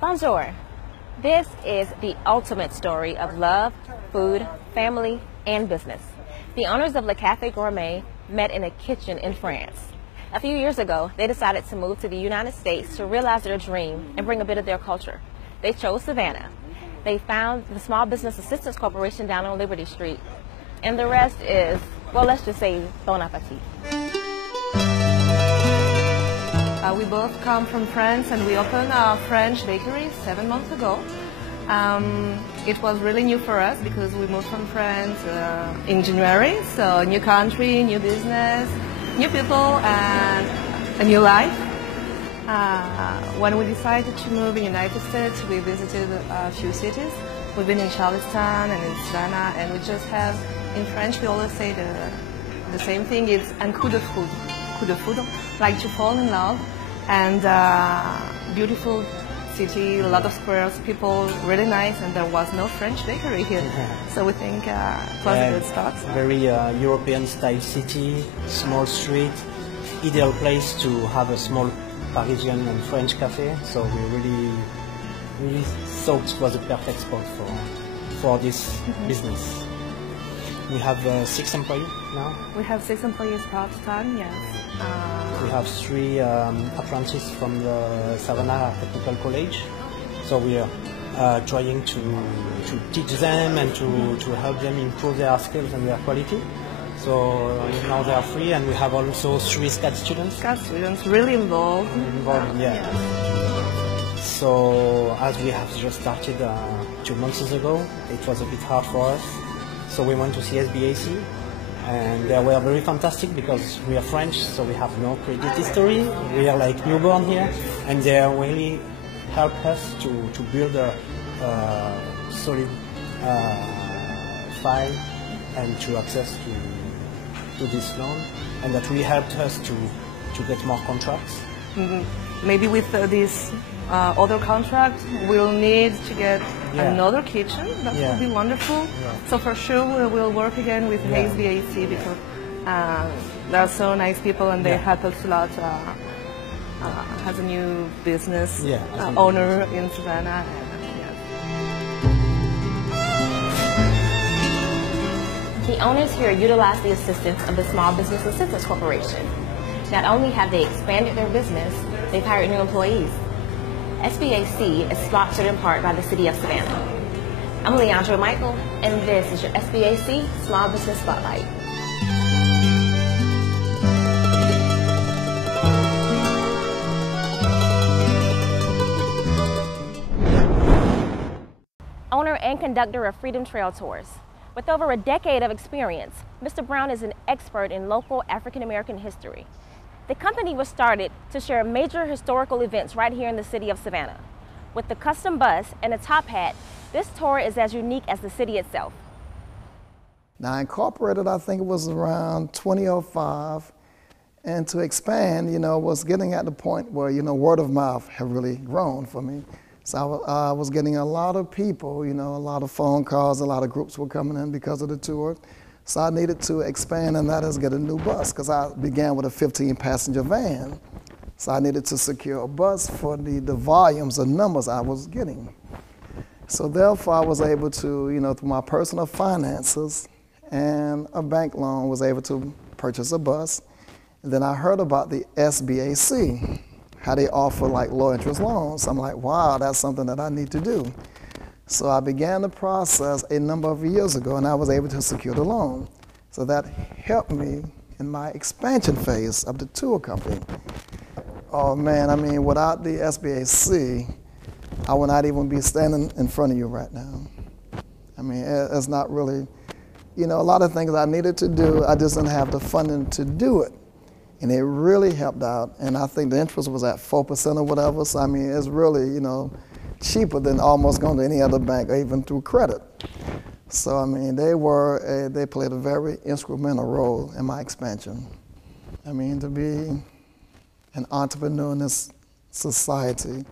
Bonjour. This is the ultimate story of love, food, family, and business. The owners of Le Café Gourmet met in a kitchen in France. A few years ago, they decided to move to the United States to realize their dream and bring a bit of their culture. They chose Savannah. They found the Small Business Assistance Corporation down on Liberty Street. And the rest is, well, let's just say bon appetit. We both come from France, and we opened our French bakery 7 months ago. It was really new for us because we moved from France in January, so new country, new business, new people, and a new life. When we decided to move in the United States, we visited a few cities. We've been in Charleston and in Savannah, and we just have, in French we always say the same thing, it's un coup de foudre. Coup de foudre, like to fall in love. And beautiful city, a lot of squares, people really nice, and there was no French bakery here. So we think it was a good start. Very European style city, small street, ideal place to have a small Parisian and French cafe. So we really thought it was a perfect spot for this business. We have 6 employees now. We have 6 employees part-time, yes. We have 3 apprentices from the Savannah Technical College. So we are trying to teach them and to help them improve their skills and their quality. So now they are free, and we have also 3 SCAD students. SCAD students, really involved. Yeah. So as we have just started 2 months ago, it was a bit hard for us. So we went to see SBAC, and they were very fantastic because we are French, so we have no credit history. We are like newborn here, and they really helped us to build a solid file and to access to this loan, and that really helped us to get more contracts. Maybe with this other contract, we'll need to get another kitchen. That would be wonderful. So for sure, we'll work again with SBAC because they're so nice people, and they help us a lot as a new business owner in Savannah. The owners here utilize the assistance of the Small Business Assistance Corporation. Not only have they expanded their business, they've hired new employees. SBAC is sponsored in part by the City of Savannah. I'm Leandra Michael, and this is your SBAC Small Business Spotlight. Owner and conductor of Freedom Trail Tours. With over a decade of experience, Mr. Brown is an expert in local African American history. The company was started to share major historical events right here in the city of Savannah. With the custom bus and a top hat, this tour is as unique as the city itself. Now, I incorporated, I think it was around 2005, and to expand, was getting at the point where, word of mouth had really grown for me. So I was getting a lot of people, a lot of phone calls, a lot of groups were coming in because of the tour. So I needed to expand, and that is get a new bus, because I began with a 15-passenger van. So I needed to secure a bus for the volumes of numbers I was getting. So therefore, I was able to, through my personal finances and a bank loan, was able to purchase a bus. And then I heard about the SBAC, how they offer like low interest loans. I'm like, wow, that's something that I need to do. So I began the process a number of years ago, and I was able to secure the loan. So that helped me in my expansion phase of the tour company. Oh man, I mean, without the SBAC, I would not even be standing in front of you right now. I mean, it's not really, a lot of things I needed to do, I just didn't have the funding to do it. And it really helped out. And I think the interest was at 4% or whatever. So I mean, it's really, cheaper than almost going to any other bank or even through credit. So I mean, they played a very instrumental role in my expansion. I mean, to be an entrepreneur in this society,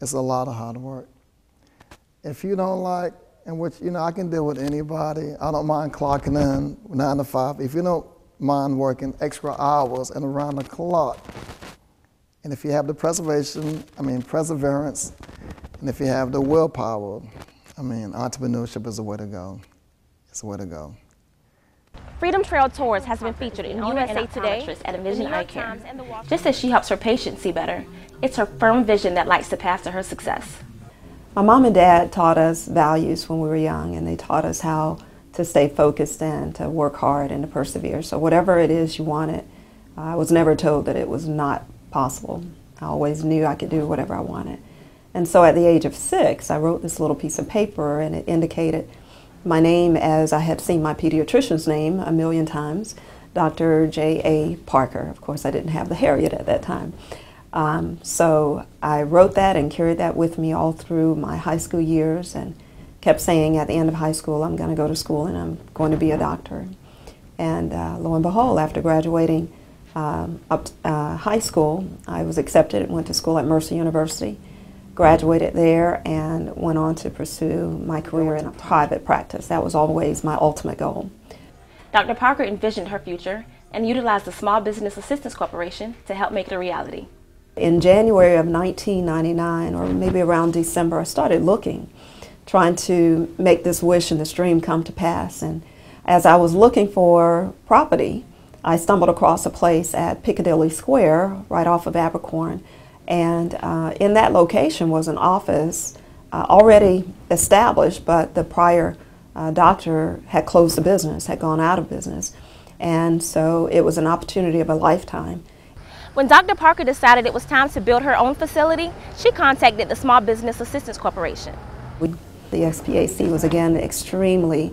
it's a lot of hard work. If you don't like, and which, I can deal with anybody. I don't mind clocking in 9 to 5. If you don't mind working extra hours and around the clock. And if you have the perseverance, and if you have the willpower, entrepreneurship is the way to go. It's the way to go. Freedom Trail Tours has been featured in USA Today at Envision Eye Care. Just as she helps her patients see better, it's her firm vision that lights the path to her success. My mom and dad taught us values when we were young, and they taught us how to stay focused and to work hard and to persevere. So whatever it is you wanted, I was never told that it was not possible. I always knew I could do whatever I wanted. And so at the age of 6, I wrote this little piece of paper, and it indicated my name as I had seen my pediatrician's name a million times, Dr. J.A. Parker. Of course, I didn't have the hair yet at that time. So I wrote that and carried that with me all through my high school years, and kept saying at the end of high school, I'm going to go to school and I'm going to be a doctor. And lo and behold, after graduating high school, I was accepted and went to school at Mercer University, graduated there, and went on to pursue my career in a private practice. That was always my ultimate goal. Dr. Parker envisioned her future and utilized the Small Business Assistance Corporation to help make it a reality. In January of 1999, or maybe around December, I started looking, trying to make this wish and this dream come to pass. And as I was looking for property, I stumbled across a place at Piccadilly Square, right off of Abercorn. And in that location was an office already established, but the prior doctor had closed the business, had gone out of business. And so it was an opportunity of a lifetime. When Dr. Parker decided it was time to build her own facility, she contacted the Small Business Assistance Corporation. The SBAC was again extremely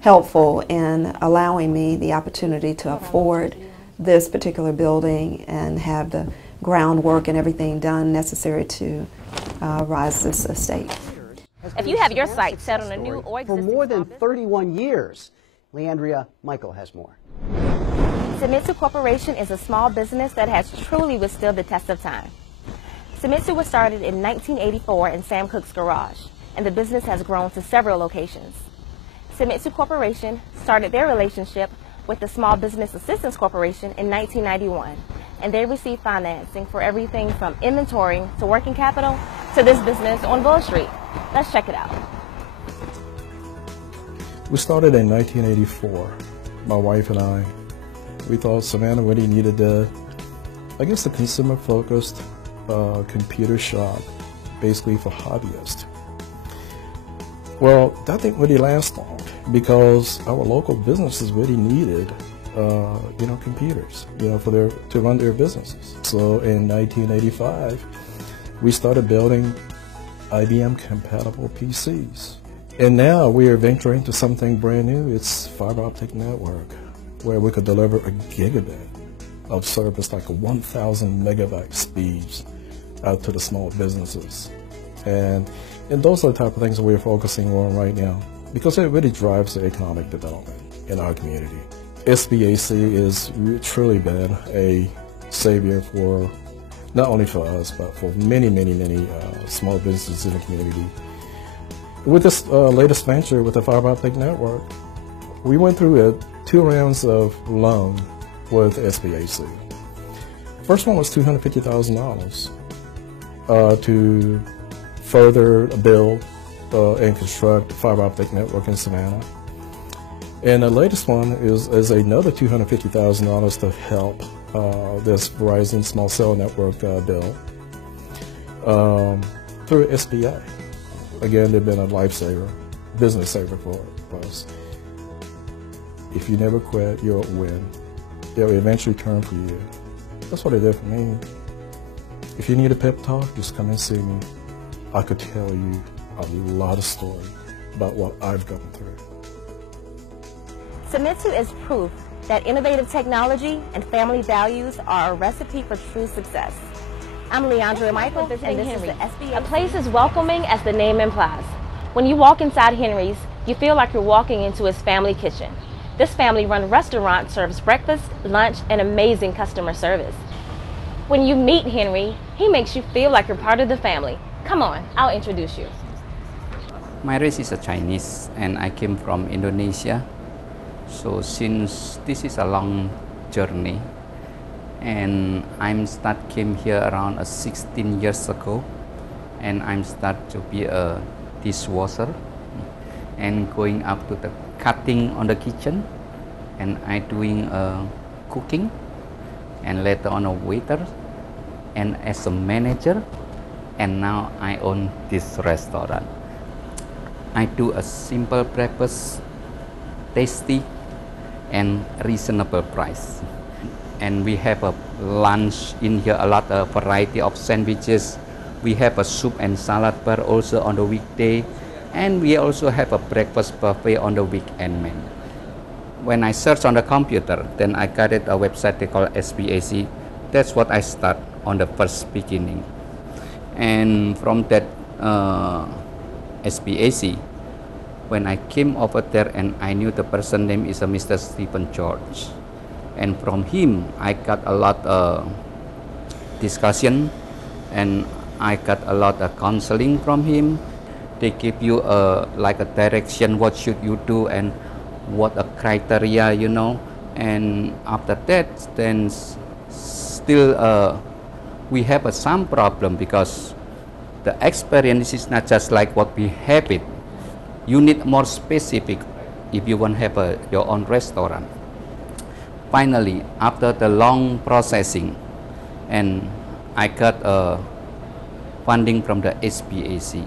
helpful in allowing me the opportunity to afford this particular building and have the groundwork and everything done necessary to rise this estate. If you have your sights set on a new or existing for more than 31 years, Leandria Michael has more. Sumitsu Corporation is a small business that has truly withstood the test of time. Sumitsu was started in 1984 in Sam Cooke's garage, and the business has grown to several locations. Sumitsu Corporation started their relationship with the Small Business Assistance Corporation in 1991, and they received financing for everything from inventory to working capital to this business on Bull Street. Let's check it out. We started in 1984, my wife and I. We thought Savannah really needed a consumer-focused computer shop, basically for hobbyists. Well, that didn't really last long because our local businesses really needed, computers, to run their businesses. So in 1985, we started building IBM-compatible PCs. And now we are venturing into something brand new. It's fiber optic network, where we could deliver a gigabit of service, like 1,000 megabyte speeds out to the small businesses. And those are the type of things that we're focusing on right now because it really drives the economic development in our community. SBAC has truly been a savior for not only for us, but for many, many, many small businesses in the community. With this latest venture with the fiber optic network, we went through 2 rounds of loan with SBAC. First one was $250,000 to further build and construct fiber optic network in Savannah. And the latest one is another $250,000 to help this Verizon small cell network build through SBA. Again, they've been a lifesaver, business saver for us. If you never quit, you'll win. They'll eventually turn for you. That's what it did for me. If you need a pep talk, just come and see me. I could tell you a lot of stories about what I've gone through. Sumitsu is proof that innovative technology and family values are a recipe for true success. I'm Leandria Michael, and this is the SBAC. A place as welcoming as the name implies. When you walk inside Henry's, you feel like you're walking into his family kitchen. This family-run restaurant serves breakfast, lunch, and amazing customer service. When you meet Henry, he makes you feel like you're part of the family. Come on, I'll introduce you. My race is a Chinese, and I came from Indonesia. So since this is a long journey, and came here around 16 years ago, and I'm start to be a dishwasher, and going up to the cutting on the kitchen, and I doing cooking, and later on a waiter, and as a manager, and now I own this restaurant. I do a simple breakfast, tasty and reasonable price. And we have a lunch in here, a lot of variety of sandwiches. We have a soup and salad bar also on the weekday, and we also have a breakfast buffet on the weekend menu. When I search on the computer, then I got it a website they call SBAC. That's what I start on the first beginning. And from that SBAC, when I came over there, and I knew the person name is Mr. Stephen George. And from him, I got a lot of discussion, and I got a lot of counseling from him. They give you like a direction, what should you do and what a criteria, you know. And after that, then still we have some problem, because the experience is not just like what we have it. You need more specific if you want to have your own restaurant. Finally, after the long processing, and I got funding from the SBAC.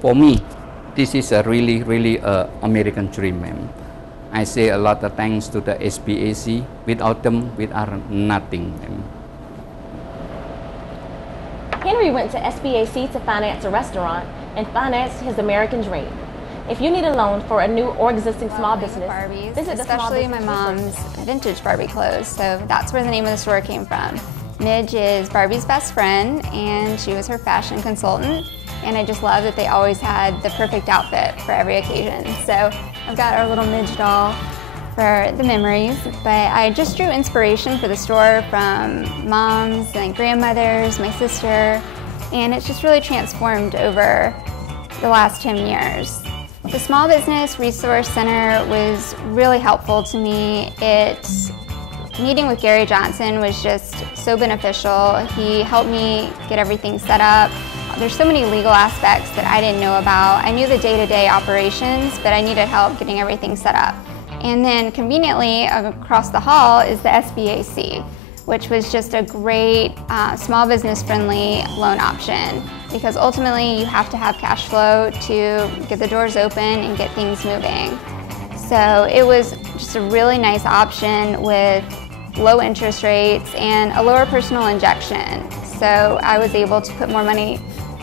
For me, this is a really American dream, man. I say a lot of thanks to the SBAC. Without them, we are nothing. Henry went to SBAC to finance a restaurant and financed his American dream. If you need a loan for a new or existing small business, Barbies, visit the especially small business my mom's vintage Barbie clothes. So that's where the name of the store came from. Midge is Barbie's best friend, and she was her fashion consultant. And I just love that they always had the perfect outfit for every occasion. So I've got our little Midge doll for the memories, but I just drew inspiration for the store from moms and grandmothers, my sister, and it's just really transformed over the last 10 years. The Small Business Resource Center was really helpful to me. Meeting with Gary Johnson was just so beneficial. He helped me get everything set up. There's so many legal aspects that I didn't know about. I knew the day-to-day operations, but I needed help getting everything set up. And then conveniently across the hall is the SBAC, which was just a great small business friendly loan option, because ultimately you have to have cash flow to get the doors open and get things moving. So it was just a really nice option with low interest rates and a lower personal injection. So I was able to put more money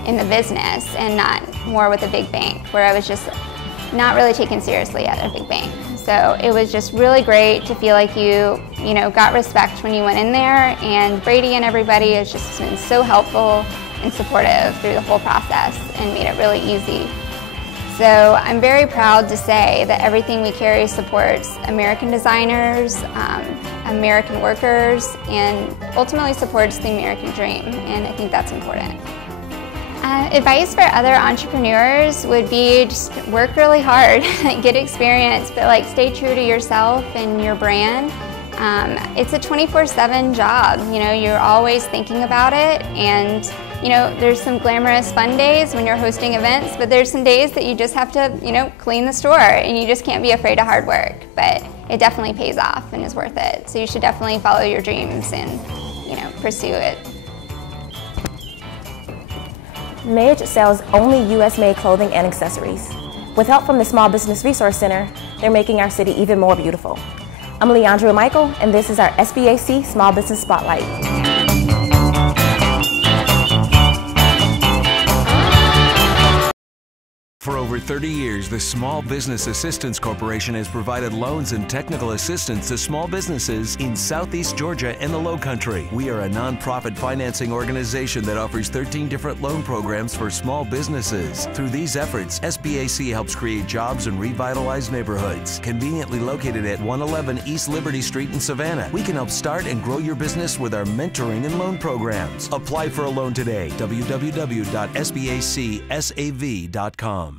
in the business and not more with a big bank, where I was just not really taken seriously at a big bank. So it was just really great to feel like you got respect when you went in there, and Brady and everybody has just been so helpful and supportive through the whole process and made it really easy. So I'm very proud to say that everything we carry supports American designers, American workers, and ultimately supports the American dream, and I think that's important. Advice for other entrepreneurs would be just work really hard, get experience, but stay true to yourself and your brand. It's a 24/7 job. You're always thinking about it, and there's some glamorous fun days when you're hosting events, but there's some days that you just have to clean the store, and you just can't be afraid of hard work. But it definitely pays off and is worth it. So you should definitely follow your dreams and pursue it. Midge sells only US-made clothing and accessories. With help from the Small Business Resource Center, they're making our city even more beautiful. I'm Leandra Michael, and this is our SBAC Small Business Spotlight. For over 30 years, the Small Business Assistance Corporation has provided loans and technical assistance to small businesses in Southeast Georgia and the Lowcountry. We are a nonprofit financing organization that offers 13 different loan programs for small businesses. Through these efforts, SBAC helps create jobs and revitalize neighborhoods. Conveniently located at 111 East Liberty Street in Savannah, we can help start and grow your business with our mentoring and loan programs. Apply for a loan today. www.sbacsav.com.